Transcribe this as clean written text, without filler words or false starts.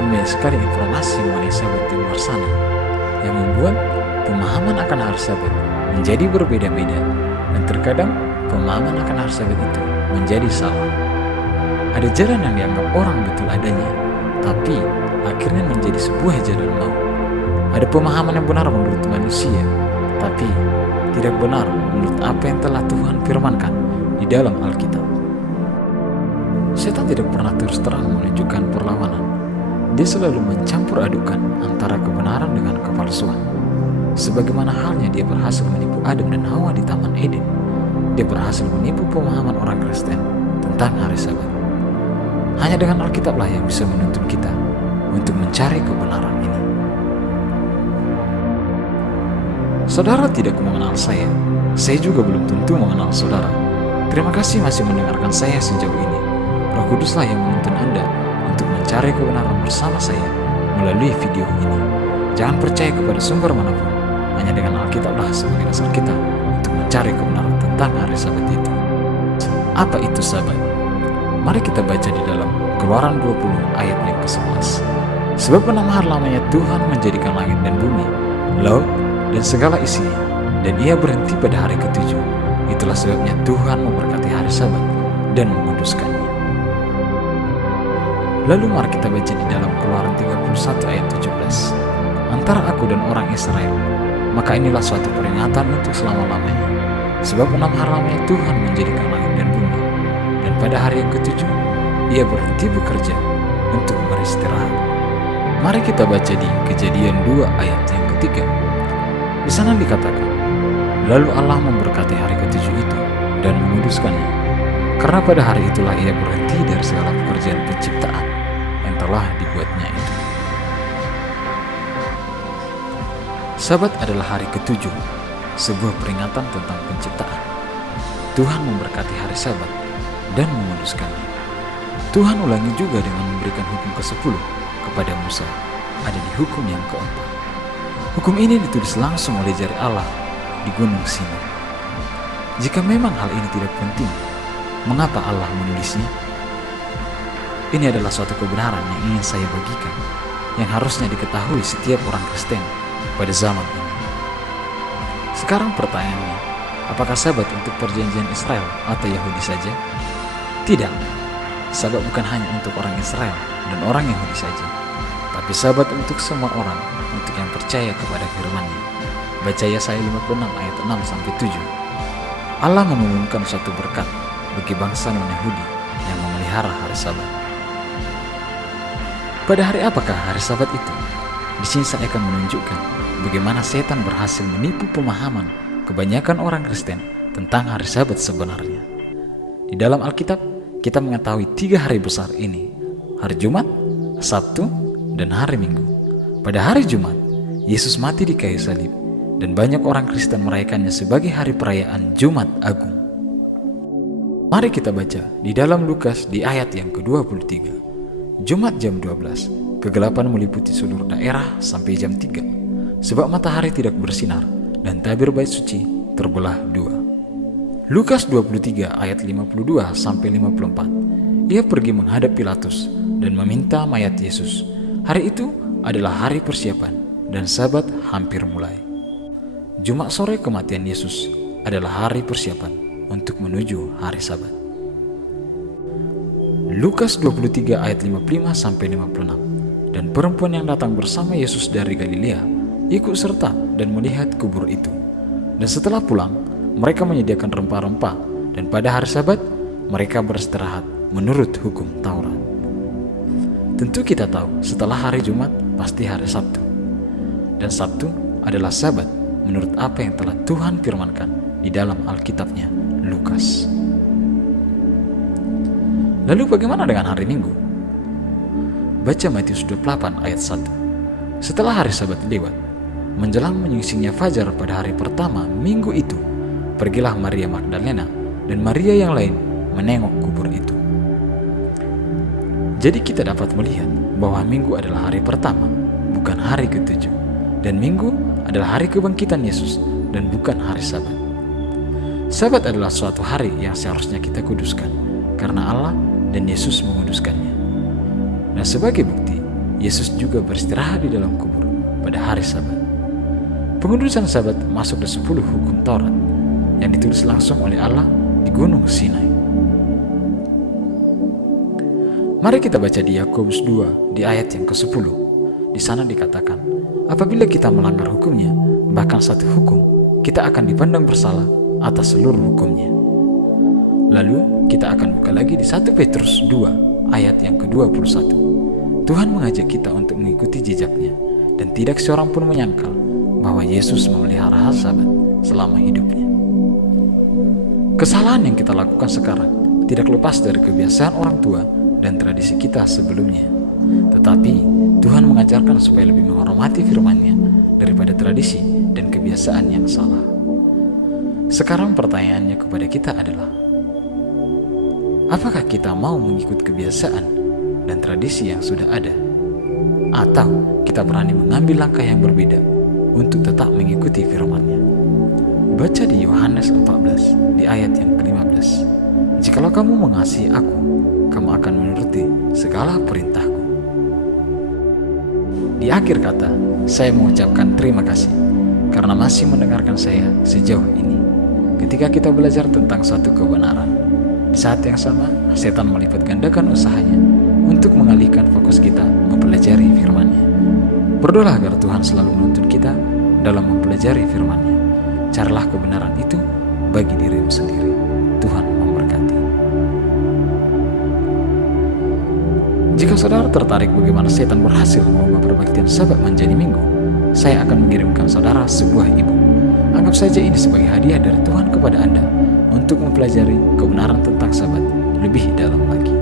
akan banyak sekali informasi mengenai Sabat di luar sana yang membuat pemahaman akan hari Sabat menjadi berbeda-beda, dan terkadang pemahaman akan hari Sabat itu menjadi salah. Ada jalan yang dianggap orang betul adanya, tapi akhirnya menjadi sebuah jalan maut. Ada pemahaman yang benar menurut manusia, tapi tidak benar menurut apa yang telah Tuhan firmankan di dalam Alkitab. Setan tidak pernah terus terang menunjukkan perlawanan. Dia selalu mencampur adukan antara kebenaran dengan kepalsuan. Sebagaimana halnya dia berhasil menipu Adam dan Hawa di Taman Eden, dia berhasil menipu pemahaman orang Kristen tentang hari Sabat. Hanya dengan Alkitablah yang bisa menuntun kita untuk mencari kebenaran ini. Saudara tidak mengenal saya juga belum tentu mengenal saudara. Terima kasih masih mendengarkan saya sejauh ini. Roh Kuduslah yang menuntun Anda untuk mencari kebenaran bersama saya melalui video ini. Jangan percaya kepada sumber manapun, hanya dengan Alkitablah sebagai dasar kita untuk mencari kebenaran tentang hari Sabat itu. Apa itu Sabat? Mari kita baca di dalam Keluaran 20 ayat yang ke-11. Sebab pada hari lamanya Tuhan menjadikan langit dan bumi, laut, dan segala isinya, dan ia berhenti pada hari ke-7. Itulah sebabnya Tuhan memberkati hari Sabat dan menguduskannya. Lalu mari kita baca di dalam Keluaran 31 ayat 17. Antara aku dan orang Israel, maka inilah suatu peringatan untuk selama-lamanya. Sebab 6 hari lamanya Tuhan menjadikan langit dan bumi, dan pada hari yang ke-7 ia berhenti bekerja untuk beristirahat. Mari kita baca di Kejadian 2 ayat yang ke-3. Di sana dikatakan, lalu Allah memberkati hari ke-7 itu dan menguduskannya, karena pada hari itulah ia berhenti dari segala pekerjaan penciptaan yang telah dibuatnya itu. Sabat adalah hari ke-7, sebuah peringatan tentang penciptaan. Tuhan memberkati hari Sabat dan menguduskannya. Tuhan ulangi juga dengan memberikan hukum ke-10 kepada Musa, ada di hukum yang ke-4. Hukum ini ditulis langsung oleh jari Allah di Gunung Sinai. Jika memang hal ini tidak penting, mengapa Allah menulisnya? Ini adalah suatu kebenaran yang ingin saya bagikan, yang harusnya diketahui setiap orang Kristen pada zaman ini. Sekarang pertanyaannya, apakah Sabat untuk perjanjian Israel atau Yahudi saja? Tidak, Sabat bukan hanya untuk orang Israel dan orang Yahudi saja, tapi Sabat untuk semua orang, untuk yang percaya kepada firman-Nya. Baca Yesaya 56 ayat 6-7. Allah mengumumkan suatu berkat bagi bangsa non-Yahudi yang memelihara hari Sabat. Pada hari apakah hari Sabat itu? Di sini saya akan menunjukkan bagaimana setan berhasil menipu pemahaman kebanyakan orang Kristen tentang hari Sabat sebenarnya. Di dalam Alkitab, kita mengetahui 3 hari besar ini: hari Jumat, Sabtu, dan hari Minggu. Pada hari Jumat, Yesus mati di kayu salib, dan banyak orang Kristen merayakannya sebagai hari perayaan Jumat Agung. Mari kita baca di dalam Lukas di ayat yang ke-23. Jumat jam 12, kegelapan meliputi seluruh daerah sampai jam 3, sebab matahari tidak bersinar, dan tabir bait suci terbelah 2. Lukas 23 ayat 52-54. Ia pergi menghadap Pilatus dan meminta mayat Yesus. Hari itu adalah hari persiapan, dan Sabat hampir mulai. Jumat sore kematian Yesus adalah hari persiapan untuk menuju hari Sabat. Lukas 23 ayat 55-56. Dan perempuan yang datang bersama Yesus dari Galilea ikut serta dan melihat kubur itu. Dan setelah pulang, mereka menyediakan rempah-rempah, dan pada hari Sabat mereka beristirahat menurut hukum Taurat. Tentu kita tahu setelah hari Jumat pasti hari Sabtu, dan Sabtu adalah Sabat menurut apa yang telah Tuhan firmankan di dalam Alkitabnya, Lukas. Lalu bagaimana dengan hari Minggu? Baca Matius 28 ayat 1. Setelah hari Sabat lewat, menjelang menyingsingnya fajar pada hari pertama minggu itu, pergilah Maria Magdalena dan Maria yang lain menengok kubur itu. Jadi kita dapat melihat bahwa Minggu adalah hari pertama, bukan hari ke-7, dan Minggu adalah hari kebangkitan Yesus dan bukan hari Sabat. Sabat adalah suatu hari yang seharusnya kita kuduskan karena Allah dan Yesus menguduskannya. Dan sebagai bukti, Yesus juga beristirahat di dalam kubur pada hari Sabat. Pengudusan Sabat masuk ke 10 hukum Taurat yang ditulis langsung oleh Allah di Gunung Sinai. Mari kita baca di Yakobus 2 di ayat yang ke-10. Di sana dikatakan, apabila kita melanggar hukumnya, bahkan satu hukum, kita akan dipandang bersalah atas seluruh hukumnya. Lalu kita akan buka lagi di 1 Petrus 2 ayat yang ke-21. Tuhan mengajak kita untuk mengikuti jejaknya, dan tidak seorang pun menyangkal bahwa Yesus memelihara hal Sabat selama hidupnya. Kesalahan yang kita lakukan sekarang tidak lepas dari kebiasaan orang tua dan tradisi kita sebelumnya. Tetapi Tuhan mengajarkan supaya lebih menghormati firman-Nya daripada tradisi dan kebiasaan yang salah. Sekarang pertanyaannya kepada kita adalah, apakah kita mau mengikut kebiasaan dan tradisi yang sudah ada? Atau kita berani mengambil langkah yang berbeda untuk tetap mengikuti firman-Nya? Baca di Yohanes 14 di ayat yang ke-15. Jikalau kamu mengasihi aku, kamu akan menuruti segala perintahku. Di akhir kata, saya mengucapkan terima kasih karena masih mendengarkan saya sejauh ini. Ketika kita belajar tentang satu kebenaran, di saat yang sama, setan melipat gandakan usahanya untuk mengalihkan fokus kita mempelajari firman-Nya. Berdoalah agar Tuhan selalu menuntun kita dalam mempelajari firman-Nya. Carilah kebenaran itu bagi dirimu sendiri. Tuhan memberkati. Jika saudara tertarik bagaimana setan berhasil mengubah perbaktian Sabat menjadi Minggu, saya akan mengirimkan saudara sebuah e-book. Anggap saja ini sebagai hadiah dari Tuhan kepada Anda untuk mempelajari kebenaran tentang Sabat lebih dalam lagi.